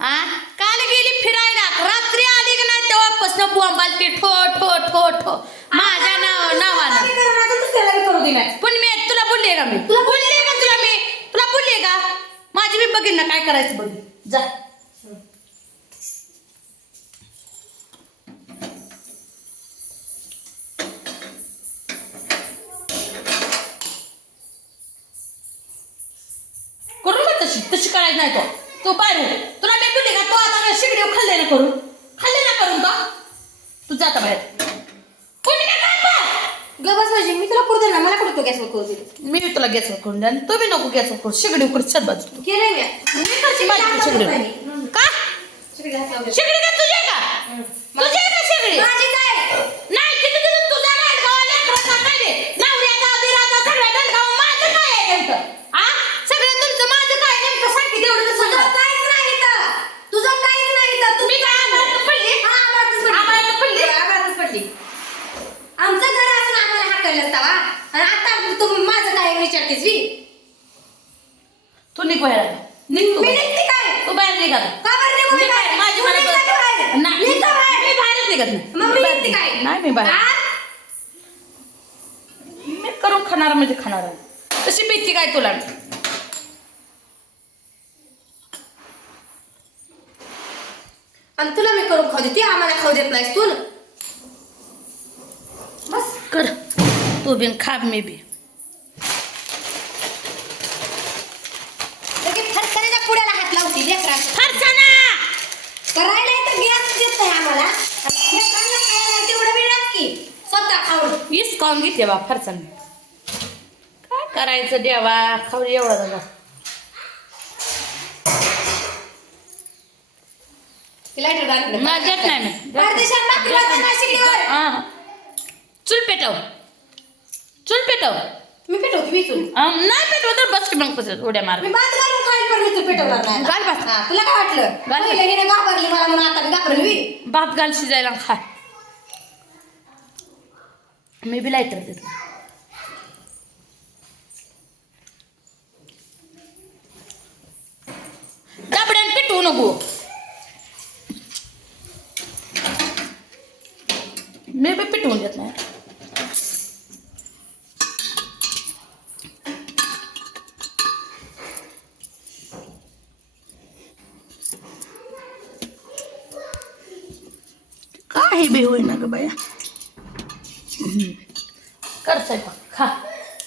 आ काल गेली फिरायला. रात्री आली की नाही तेव्हापासून बोंबाल ती ठो ठो ठो ठो. माझ्या नाव नावानं. पण मी तुला बोलले का मी? तुला बोलले का तुला मी? तुला बोलले का? माझी मी बघीन ना काय करायचं बघ जा. करून तशी? तशी करायची नाही तो. तू बाहेर हो. तुला मी बोलले का तो आता शिगडी खाल्ले ना करून? खाल्ले ना करून का? तू जाता बाहेर. कोणी बा? माझी मी तुला करू दे ना. मला कुठं तो गॅसवर करू दे मी तुला गॅसवर करून द्या तू बी नको गॅसवर करू. शिगडी उकर छत बाजू केलंय मी. मी करते माझी शिगडी का शिगडी हात. लावले. शिगडी का तुझी आहे का तुझी आहे का शिगडी माझी काय नाही तिथे तिथे तुझा लाडगाव लेकराचा काय रे नवऱ्याचा बिराचा सगळ्या दंडगाव माझं काय आहे का इथं आ सगळं तुमचं माझं काय नेमकं सांग की तेवढं तर तुझं सांगा काहीच नाही इथं. तुझं काहीच नाही इथं. तू मी काय आभाळात पडली? हा, आभाळातच पडली. आभाळात पडली? आभाळातच पडली. आमचं घर असून आम्हाला हाकललं असतं वा. आणि आता तू माझं काय विचारतेस बी? तू निघ आता. निघ तू मी बाहेर. निघते काय? तू बाहेर निघ आता. का बरं निघू मी निघ बाहेर. बाहेर? माझी तू मला निघ का बाहेर? नाही निघ का बाहेर? मी बाहेरच निघत नाही मग मी निघते काय? नाही मी बाहेर? मी करून खाणार म्हणजे खाणार तशी भीती काय तुला आणि तुला मी करून खाऊ देते आम्हाला खाऊ देत नाहीस तू ना. बस कर तू बिन खा मी बी करायला तर गॅस देत नाही आम्हाला. आणि लेकरांना खायला तेवढं स्वतः खाऊन. वीस खाऊन घेते बा फरसाना काय करायचं देवा खाऊ एवढा दादा तिला. नाही देत नाही परदेशात भाकरी. हा. चूल पेटव. चूल पेटव. मी पेटवते नाही पेटव तर बस की मग उड्या मार मी भात घालून खाईल पण मी चूल पेटवणार नाही घाल भात. हा, तुला काय वाटलं घाल. पहिलं हिने घाबरली मला म्हणून आता मी घाबरली मी. भात घाल शिजायला खा मी बी लाईटर देतो दाबड्यान पेटवू नको मी बी पेटवून देत नाही काही बी होईना ग बाया. कर स्वयंपाक खा.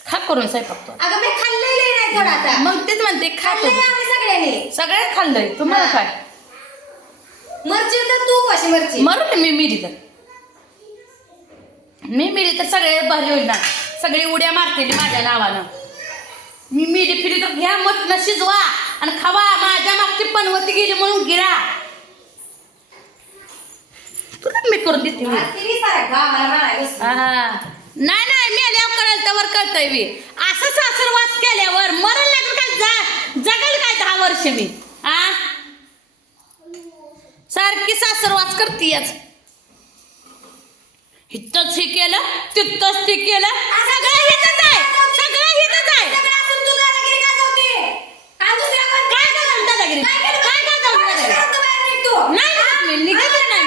खा करून स्वयंपाक तो. अगं मी खाल्लेलं नाही थोडं आता. मग तेच म्हणते खा खाल्लंय तुम्ही आम्ही सगळ्यांनी. सगळ्यात खाल्लंय. तुम्हाला हा. काय मरची तर तू कशी मरची? मरू ना मी मिरी तर. मी मिरी तर सगळे भारी होईल ना सगळी उड्या मारतील माझ्या नावानं. मी मिरी फिरी तर घ्या मत न शिजवा आणि खावा. माझ्या मागची पनवती गेली म्हणून तुला मी करून देते मी. हा. नाही नाही मी आल्यावर कळलं त्यावर कळतंय मी असं सासर वास केल्यावर नाही तर काय जा जगल काय दहा वर्ष मी आ सारखी सासरवास करतीयच हिथंच हे केलं तिथंच ते केलं सगळं हिथंच आहे सगळं हिथंच आहे काय दादागिरी? काय? काय दादागिरी? तू? नाही निघत मी नाही?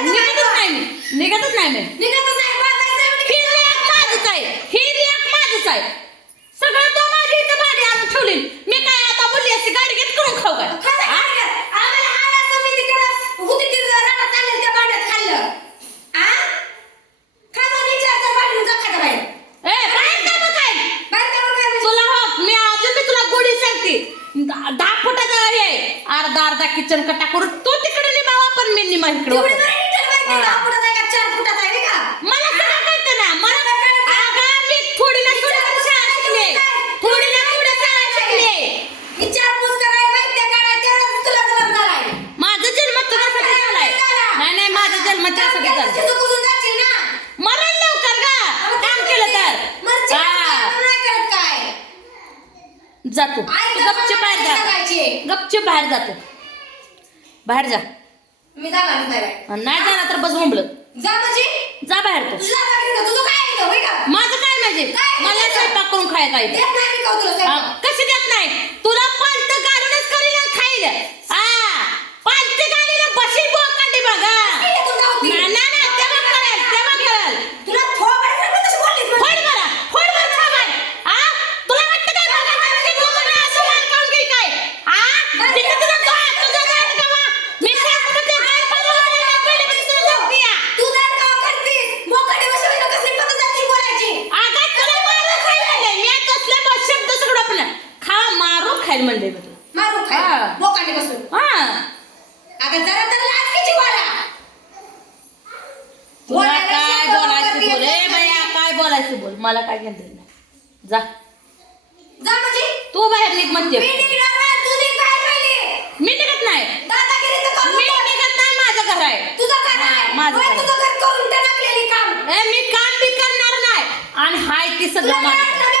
निघतच नाही. मी. निघतच नाही मी. निघतच नाही, बघायचं एवढी ही लेक माझंच आहे. ही लेक माझंच आहे. सगळं तो माझी इथं भाडी आणून ठेवली. मी काय आता बोलली असते गाडी घेत करून खाऊ काय? म्हणजे? दहा फुटाचं अर्धा अर्धा किचन कट्टा करून तो तिकडे निमा वापर मी निमा इकडे जातो. गपचे बाहेर नाही जा. गपचे बाहेर जातो बाहेर जा. मी जाणार नाही जाणार तर बस मुंबलं जा जा बाहेर तू. माझं काय म्हणजे? मला स्वयंपाक करून खायला काय देत नाही तुला पंत कशी देत नाही? तुला घालूनच करील खाईल आ पालत घालील बशी बघा. घ्यायला जा. जा तू बाहेर निघ म्हणते. मी निघत नाही. मी निघत नाही माझं घर आहे. माझं मी काम बी करणार नाही. आणि हाय ती सगळं माझं.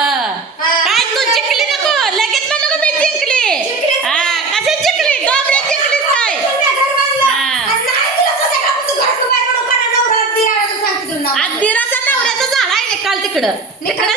इकडं निघा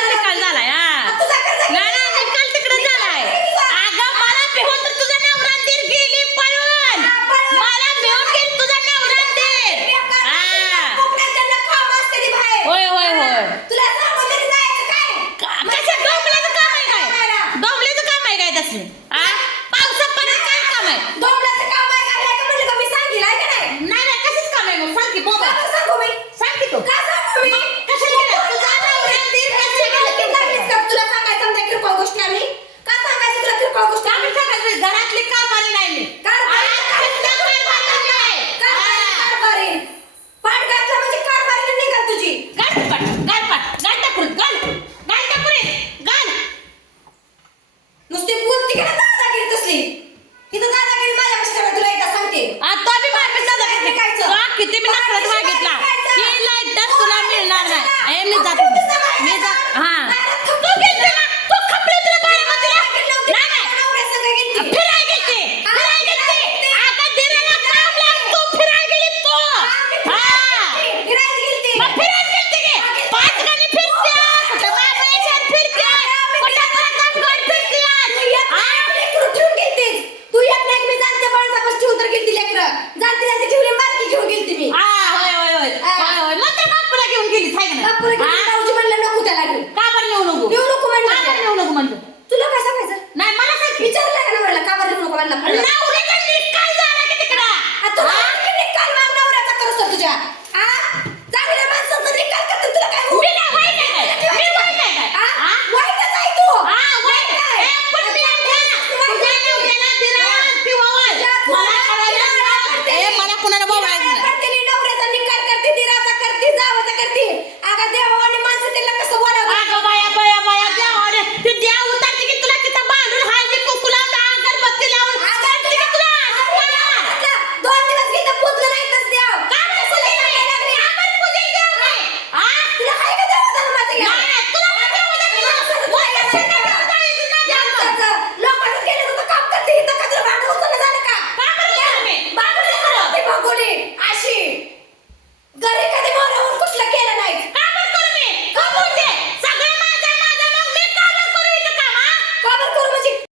satacağım. Ha?